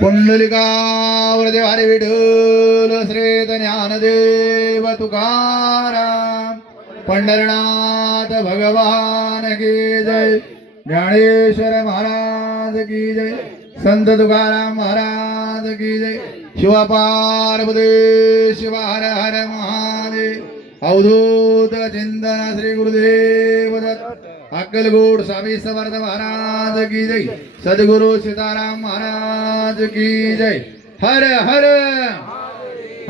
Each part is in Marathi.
पुंडलिकावरती हरी विठ्ठल श्री ज्ञानदेव तुकाराम पंढरनाथ भगवान की जय। ज्ञानेश्वर महाराज की जय। संत तुकाराम महाराज की जय। शिव पार्वती शिव हर हर महादेव। अवधूत चिंतन श्री गुरुदेव दत्त। अक्कलकोट स्वामी समर्थ महाराज की जय। सद्गुरु सीताराम महाराज की जय। हर हर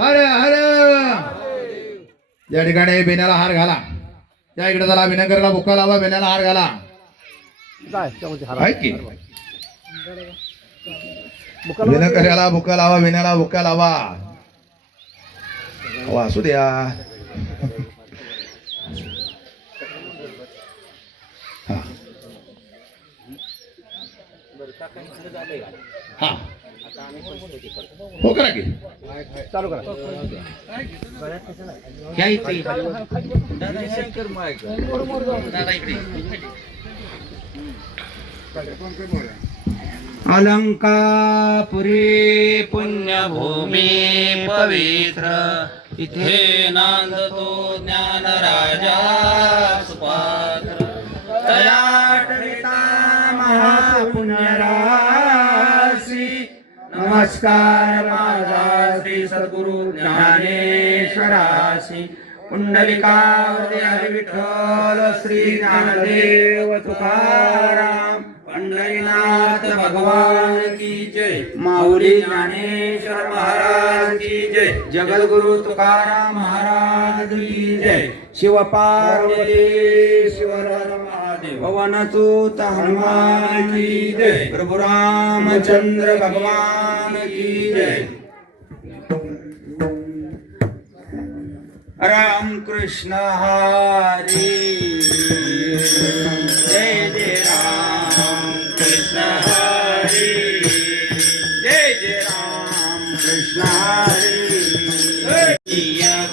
हर हर। या ठिकाणी बेण्याला हार घाला। या इकडे चला विनकरला बुक्का लावा, बेण्याला हार घाला। विनकऱ्याला बुक्का लावा, बेण्याला बुक्का लावा। असू द्या। हा हो करा की चालू करा। अलंकापुरी पुण्यभूमी पवित्र, इथे नांदतो ज्ञान राजा सुपात्र। तयाटविता महापुण्यराशी, नमस्कार माझा श्री सद्गुरु ज्ञानेश्वरासी। पुंडलिकावरती हरी विठ्ठल श्री ज्ञानदेव तुकाराम पंढरीनाथ भगवान की जय। माऊली ज्ञानेश्वर महाराज की जय। जगद्गुरु तुकाराम महाराज की जय। शिव पार्वती शिवहर महादेव। पवनसुत हनुमान की जय। प्रभु रामचंद्र भगवान की जय। राम कृष्ण हरी जय जय राम कृष्ण हरी जय जय राम कृष्ण हरी।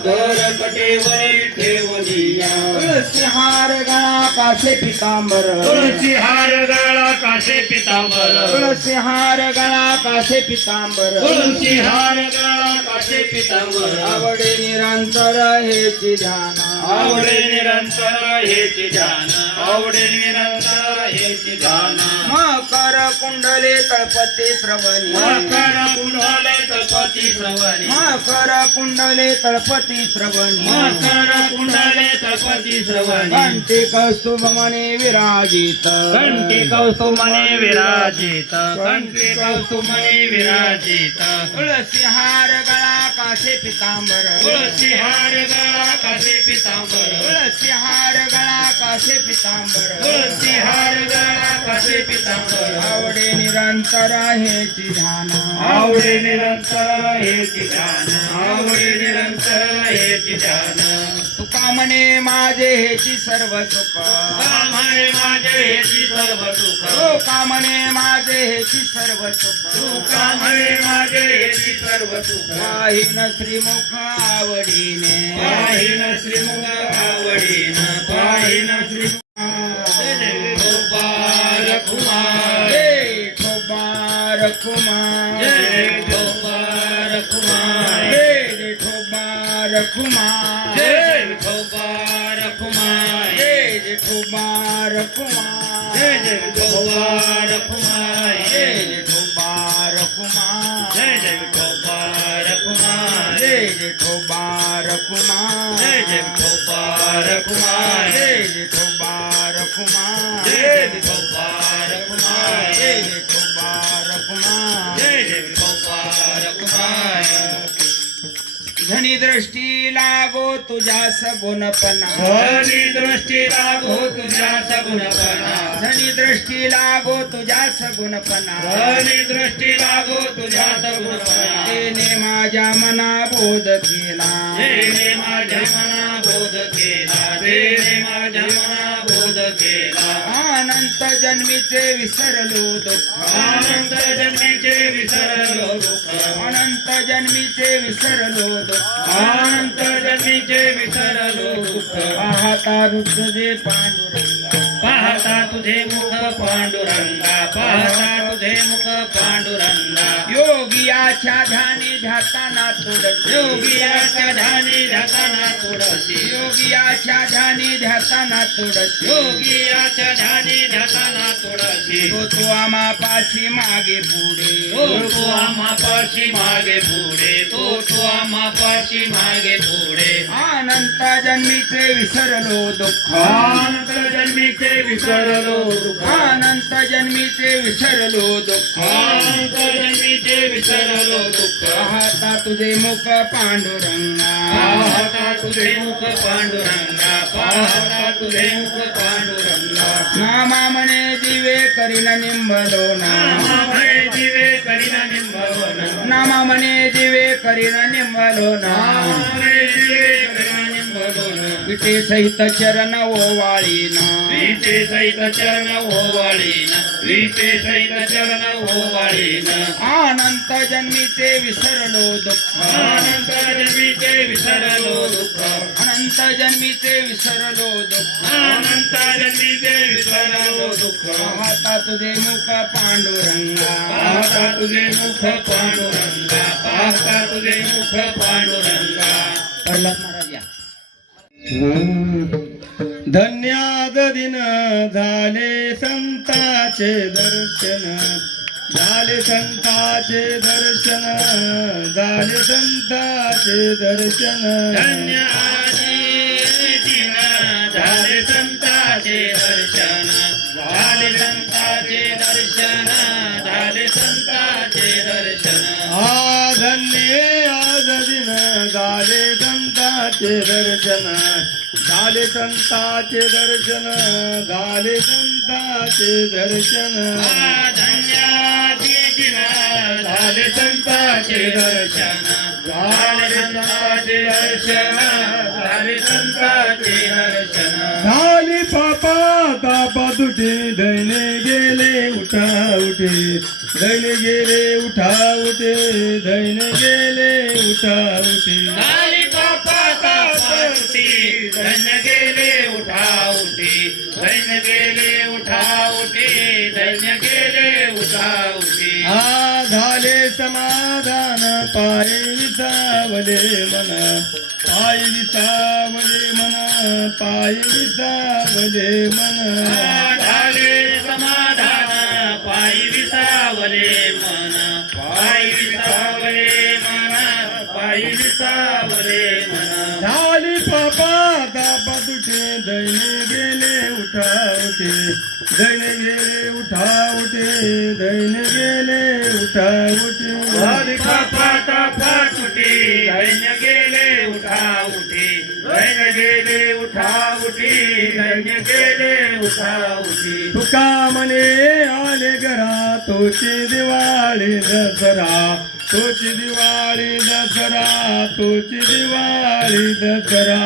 कर कटेवरी ठेवलिया, तुळसी हार गळा कासे पितांबर। तुळसी हार गळा कासे पितांबर। तुळसी हार गळा कासे पितांबर। तुळसी हार गळा कासे पितांबर। आवडे निरंतर हेची ध्यान। आवडे निरंतर हेची ध्यान। आवडे निरंतर हेची ध्यान। मकर कुंडले तळपती श्रवणी। मकर कुंडले तळपती श्रवणी। मकर कुंडले तळपती श्रवणी। मकर कुंडले तळपती श्रवणी। घंटी कौस्तुभमणे विराजित। घंटी कौस्तुभमणे विराजित। घंटी कौस्तुभमणे विराजित। तुळसी हार गळा कासे पितांबर। तुळसी हार गळा कासे पितांबर। तुळसी हार गळा कासे पितांबर। तुळसी हार गळा कासे पितांबर। आवडे निरंतर हेची ध्यान। आवडे निरंतर हेची ध्यान। आवडे निरंतर हेची ध्यान। तुका म्हणे माझे हेची सर्व सुख। तुका म्हणे माझे हेची सर्व सुख। तुका म्हणे माझे हेची सर्व सुख। तुका म्हणे माझे हेची सर्व सुख। पाहिन श्रीमुख आवडीने। पाहिन श्रीमुख आवडीने। पाहिन श्रीमुख ठोबार कुमार। ठोबार कुमार। ठोबार कुमार। ठोबार कुमार। ठोबार कुमार। ठोबार कुमार। ठोबार कुमार। ठोबार कुमार। ठोबार कुमार। ठोबार कुमार। ठोबार कुमार। ठोबार कुमार। ठोबार कुमार। ठोबार कुमार। ठोबार कुमार। धनी दृष्टी लागो तुझ्या सगुणपणा। धनी दृष्टी लागो तुझ्या सगुणपणा। धनी दृष्टी लागो तुझ्या सगुणपणा। धनी दृष्टी लागो तुझ्या सगुणपणा। तेने माझ्या मना बोध केला। तेने माझ्या मना बोध केला। तेने माझ्या मना बोध केला। अनंत जन्मीचे विसरलो दुःख। अनंत जन्मीचे विसरलो दुःख। अनंत जन्मीचे विसरलो दुःख। अनंत जन्मीचे विसरलो दुःख। पाहता तुझे पांडुरंगा। पाहता तुझे मुख पांडुरंगा। पाहता तुझे मुख पांडुरंगा। यो योगियाच्या ध्यानी ध्याताना तुळशी योगियाच्या ध्यानी ध्याताना तुळशी योगियाच्या ध्यानी ध्याताना तुळशी योगियाच्या ध्यानी ध्याताना तुळशी तो आम्हापाशी मागे पुढे तो आम्हापाशी मागे पुढे तो आम्हापाशी मागे पुढे अनंत जन्मीचे विसरलो दुःख अनंत जन्मीचे विसरलो दुःख अनंत जन्मीचे विसरलो दुःख अनंत जन्मीचे विसरलो दुःख पाहता तुझे मुख पांडुरंगा पाहता तुझे मुख पांडुरंगा पाहता तुझे मुख पांडुरंगा नामा म्हणे दिवे करीन निंबलोना नामामुळे दिवे करीना निंबवना नामा म्हणे दिवे करीन निंबलोना नामामुळे दिवे करीना निंबवना विटे सहित चरण ओवाळीना वीटे सहित चरण ओवाळीन वीटे सहित चरण ओवाळीन अनंत जन्मीचे विसरलो दुःख अनंत जन्मीचे विसरलो दुःख अनंत जन्मीचे विसरलो दुःख अनंत जन्मीचे विसरलो दुःख पाहता तुझे मुख पांडुरंगा पाहता तुझे मुख पांडुरंगा पाहता तुझे मुख पांडुरंगा प्रल्हाद महाराज या. धन्याद दिन झाले संताचे दर्शन झाले संताचे दर्शन झाले संताचे दर्शन धन्य आजी दिन झाले संताचे दर्शन झाले संताचे दर्शन झाले संताचे दर्शन धन्य आज दिन झाले संताचे दर्शन झाले संताचे दर्शन झाले संताचे दर्शन धन्याची दिन झाले संताचे दर्शन झाले संताचे दर्शन झाले संताचे दर्शन झाली पापा तापा तुटे दैने गेले उठा उठे दैने गेले उठा उठे दैने गेले उठा उठे झाली पापा तापावती धन्य गेले उठावती धन्य गेले उठावती धन्य गेले उठावती झाले समाधान पाय विसावले मन पाय विसावले मन पाय विसावले मन झाले समाधान पायी विसावले मन पायी विसावले मन पायी विसावले मन झाली पापा तापा तुटे दैने गेले उठा उठे दैने गेले उठा उठे दैने गेले उठा उठे झाली पापा तापाटुटी धन्य गेले उठावती धन्य गेले उठावती धन्य गेले उठावती तुका म्हणे आले घरा तोची दिवाळी दसरा तोची दिवाळी दसरा तोची दिवाळी दसरा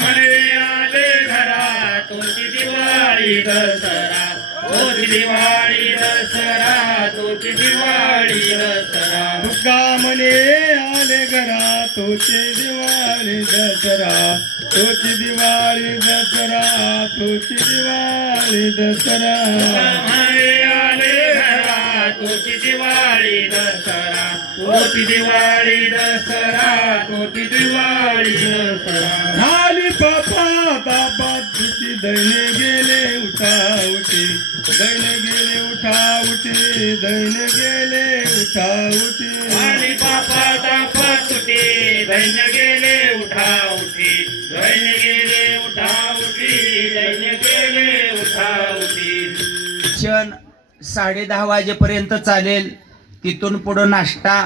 म्हणे आले घरा तोची दिवाळी दसरा तोची दिवाळी दसरा तोची दिवाळी दसरा तुका म्हणे आले घरा तोची दिवाळी दसरा तोची दिवाळी दसरा तोची दिवाळी दसरा म्हणे आले घरा तोची दिवाळी दसरा तोची दिवाळी दसरा तोची दिवाळी दसरा झाली पापा तापा तुझी दैने गेले उठा उठे दैने गेले उठा उठे दैने गेले उठा उठे आणि बापा तापा सुटी दैन्य गेले उठावती दैन्य गेले उठावती दैन्य गेले उठावती क्षण 10:30 वाजेपर्यंत चालेल. तिथून पुढं नाश्ता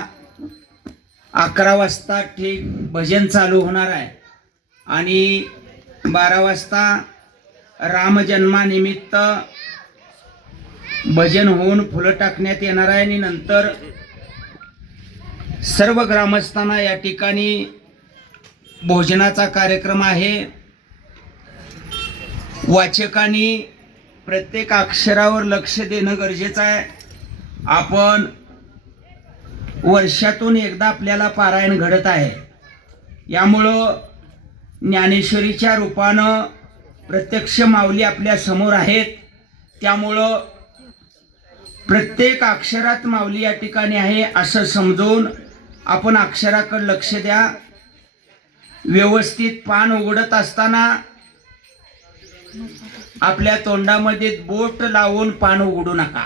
11 वाजता ठीक भजन चालू होणार आहे आणि 12 वाजता रामजन्मानिमित्त भजन होऊन फुलं टाकण्यात येणार आहे आणि नंतर सर्व ग्रामस्थांना या ठिकाणी भोजनाचा कार्यक्रम आहे. वाचकांनी प्रत्येक अक्षरावर लक्ष देणं गरजेचं आहे. आपण वर्षातून एकदा आपल्याला पारायण घडत आहे. यामुळं ज्ञानेश्वरीच्या रूपानं प्रत्यक्ष माऊली आपल्या समोर आहेत. त्यामुळं प्रत्येक अक्षरात माऊली या ठिकाणी आहे असं समजून आपण अक्षराकडे लक्ष द्या. व्यवस्थित पान उघडत असताना आपल्या तोंडामध्ये बोट लावून पान उघडू नका.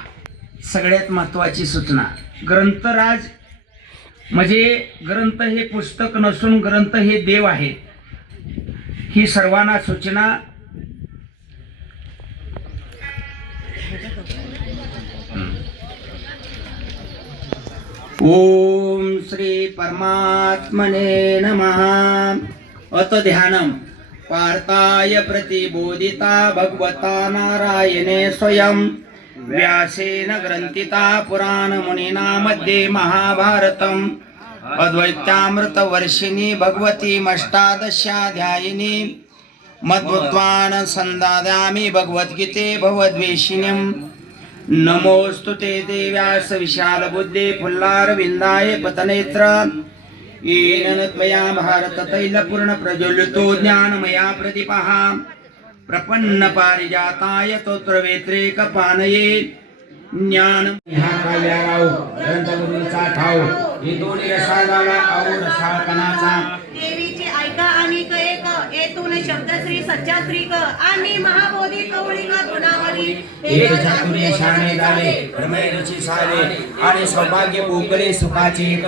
सगळ्यात महत्वाची सूचना. ग्रंथराज म्हणजे ग्रंथ हे पुस्तक नसून ग्रंथ हे देव आहे, ही सर्वांना सूचना. ओम श्री परमात्मने नमः. अत ध्यानम पार्थाय प्रतिबोधिता भगवता नारायणे स्वयं व्यासेन ग्रंथिता पुराण मुनिना मध्ये महाभारतम अद्वैतामृत वर्षिणी भगवती अष्टादशाध्यायिनी मद्वत्वान संदादामि भगवद्गीते भवद्वेषिणीं. नमोस्तु ते देव्यास विशाल बुद्धे फुल्लारविंदाय पतनेत्र. येन त्वया भारत तैलपूर्ण प्रज्वलितो ज्ञानमया प्रदीपः. प्रपन्न पारिजाताय तोत्रवेत्रेक पानये ज्ञान. ह्या काव्याराव ग्रंथगुरूंचा ठाव हे दोन्ही रसाळाला औ रसाळपणाचा. देवीची ऐका आणि एक येतून शब्दश्री सच्चाश्री क आणि महाबोधी कवळी क गुणावली. एक चातुर्य शाणे झाले प्रमेय रुची सारे आणि सौभाग्य भोगले सुखाचे एक.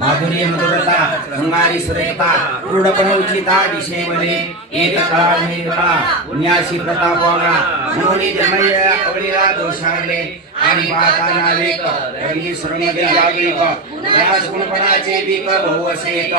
माधुर्य मधुरता अंगारी सुरेखता रूढपण उचिता दिशेवले. एक काळा पुण्याशी प्रताप वागला म्हणून जन्मय अवळीला दोषारले आणि पाहताना वेक रंगी सुरमध्ये लागले क. दयास गुणपणाचे बीक बहु असे एक.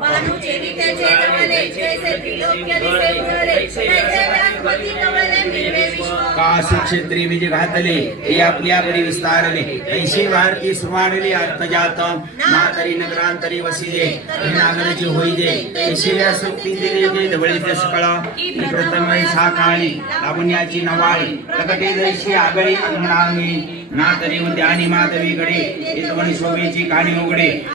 बाणूचे विटेचे कमले जैसे त्रिलोक्य दिसे गुणले तैसे व्यासपती कमले मिळवे विश्व. काशी क्षेत्री विजय घातले हे आपल्या बरी विस्तारले. ऐशी भारती सुमारली अर्थजात ना तरी नगरांतरी वसिले नागरची होईजे. ऐशिव्या सुक्ती दिले जे जवळीचे सकळ प्रथम साकाळी लावण्याची नवाळी तकटे जैशी आगळी अंगणांगी ना तरी उद्यानी माधवीकडे इतवणी शोभेची काणी उघडे.